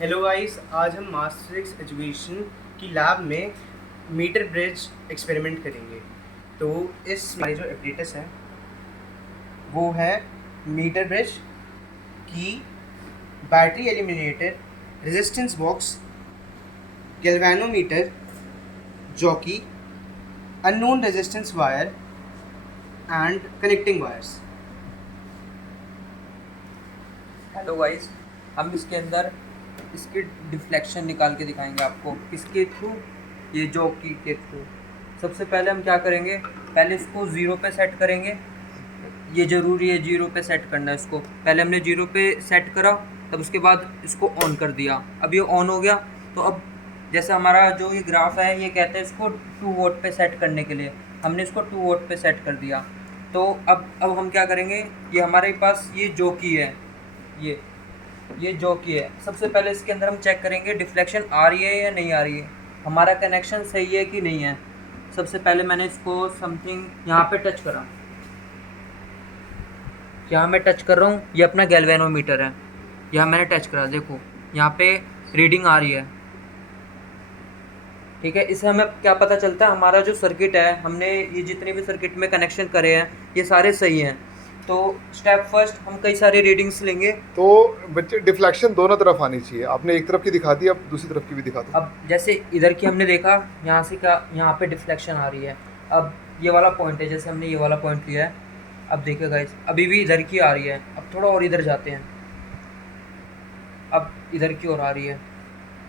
Hello guys, आज हम मास physics education की लैब में मीटर ब्रिज एक्सपेरिमेंट करेंगे। तो इस हमारी जो एपरेटस है वो है मीटर ब्रिज की battery eliminator, resistance box, galvanometer, jockey, unknown resistance wire and connecting wires. Hello guys, हम इसके अंदर इसकी डिफ्लेक्शन निकाल के दिखाएंगे आपको। किसके थ्रू? ये जॉकी के थ्रू। सबसे पहले हम क्या करेंगे, पहले इसको ज़ीरो पे सेट करेंगे। ये ज़रूरी है ज़ीरो पे सेट करना है इसको। पहले हमने ज़ीरो पे सेट करा, तब उसके बाद इसको ऑन कर दिया। अब ये ऑन हो गया। तो अब जैसे हमारा जो ये ग्राफ है, ये कहता है इसको 2 वोल्ट पे सेट करने के लिए। हमने इसको 2 वोल्ट पे सेट कर दिया। तो अब हम क्या करेंगे, ये हमारे पास ये जॉकी है, ये जॉकी है। सबसे पहले इसके अंदर हम चेक करेंगे डिफ्लेक्शन आ रही है या नहीं आ रही है, हमारा कनेक्शन सही है कि नहीं है। सबसे पहले मैंने इसको समथिंग यहाँ पे टच करा, यहाँ मैं टच कर रहा हूँ, ये अपना गैल्वेनोमीटर है। यहाँ मैंने टच करा, देखो यहाँ पे रीडिंग आ रही है। ठीक है, इससे हमें क्या पता चलता है, हमारा जो सर्किट है, हमने ये जितने भी सर्किट में कनेक्शन करे हैं ये सारे सही हैं। तो स्टेप फर्स्ट, हम कई सारी रीडिंग्स लेंगे। तो बच्चे डिफ्लेक्शन दोनों तरफ आनी चाहिए। आपने एक तरफ की दिखा दी, अब दूसरी तरफ की भी दिखा दो। अब जैसे इधर की हमने देखा, यहाँ से क्या, यहाँ पे डिफ्लेक्शन आ रही है। अब ये वाला पॉइंट है, जैसे हमने ये वाला पॉइंट लिया है। अब देखिए गाइस, अभी भी इधर की आ रही है। अब थोड़ा और इधर जाते हैं, अब इधर की ओर आ रही है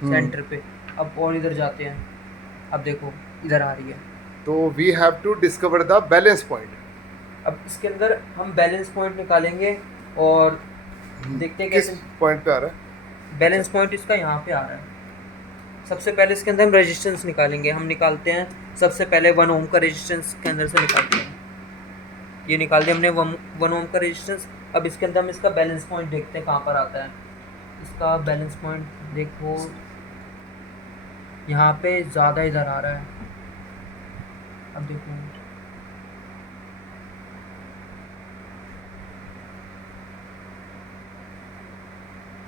सेंटर पे। अब और इधर जाते हैं, अब देखो इधर आ रही है। तो we have to discover the balance point. अब इसके अंदर हम बैलेंस पॉइंट निकालेंगे और देखते हैं किस कैसे। पॉइंट पे आ रहा है? बैलेंस पॉइंट इसका यहाँ पे आ रहा है। सबसे पहले इसके अंदर हम रेजिस्टेंस निकालेंगे। हम निकालते हैं सबसे पहले 1 ओम का रेजिस्टेंस के अंदर से निकालते हैं। ये निकाल दिया हमने 1 ओम का रेजिस्टेंस। अब इसके अंदर हम इसका बैलेंस पॉइंट देखते हैं कहाँ पर आता है। इसका बैलेंस पॉइंट देखो, यहाँ पे ज़्यादा इधर आ रहा है। अब देखो,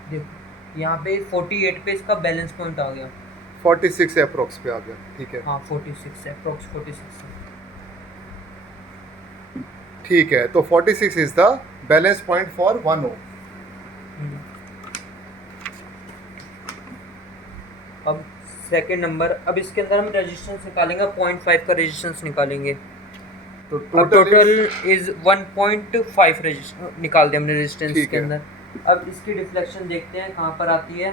देखो यहाँ पे 48 पे इसका बैलेंस पॉइंट आ गया। 46 अप्रोक्स पे आ गया। ठीक है, हाँ 46 है, अप्रोक्स 46 है। ठीक है। तो 46 is the balance point for 1 ओम। अब सेकंड नंबर, अब इसके अंदर हम रेजिस्टेंस निकालेंगे, 0.5 का रेजिस्टेंस निकालेंगे। तो अब टोटल इज 1.5 रेजिस्टेंस निकाल दिया हमने रेजिस्टेंस ठीक के है। अंदर। अब इसकी डिफ्लेक्शन देखते हैं कहाँ पर आती है।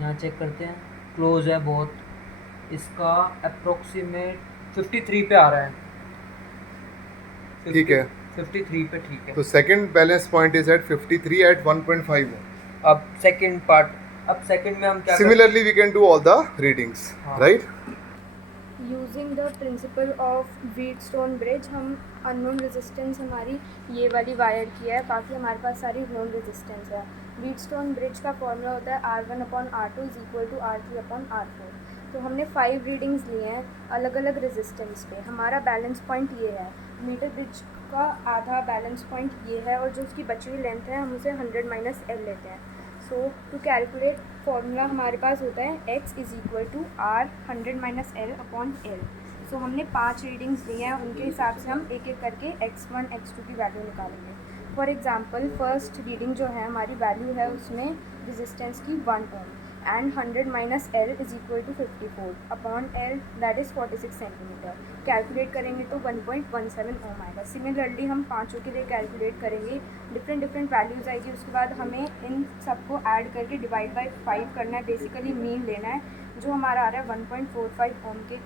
यहाँ चेक करते हैं, क्लोज है बहुत। इसका अप्रोक्सीमेट 53 पे आ रहा है। ठीक है, 53 पे, ठीक है। तो second balance point is at 53 at 1.5 ohm. अब सेकंड पार्ट, अब सेकंड में हम क्या similarly we can do all the readings, right? Using the principle of Wheatstone bridge, हम अननोन रेजिस्टेंस हमारी ये वाली वायर की है, बाकी हमारे पास सारी नोन रेजिस्टेंस है। व्हीटस्टोन ब्रिज का फॉर्मूला होता है R1/R2 is equal to R3/R4। तो हमने 5 रीडिंग्स लिए हैं अलग अलग रेजिस्टेंस पे। हमारा बैलेंस पॉइंट ये है, मीटर ब्रिज का आधा बैलेंस पॉइंट ये है, और जो उसकी बची हुई लेंथ है हम उसे 100 - L लेते हैं। सो टू कैलकुलेट फॉर्मूला हमारे पास होता है x is equal to R 100 - L/L। So हमने 5 रीडिंग्स ली हैं, उनके हिसाब से हम एक एक करके x1 x2 की वैल्यू निकालेंगे। फॉर एग्जांपल फर्स्ट रीडिंग जो है हमारी वैल्यू है उसमें रेजिस्टेंस की 1 ohm and 100 - L is equal to 54/L, that is 46 centimetre. Calculate करेंगे तो 1.17 ओम आएगा। सिमिलरली हम पाँचों के लिए कैलकुलेट करेंगे, डिफरेंट वैल्यूज़ आएगी। उसके बाद हमें इन सबको ऐड करके डिवाइड बाई 5 करना है, बेसिकली मीन लेना है, जो हमारा आ रहा है 1.45 ओम के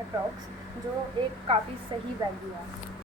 अप्रॉक्स, जो एक काफ़ी सही वैल्यू है।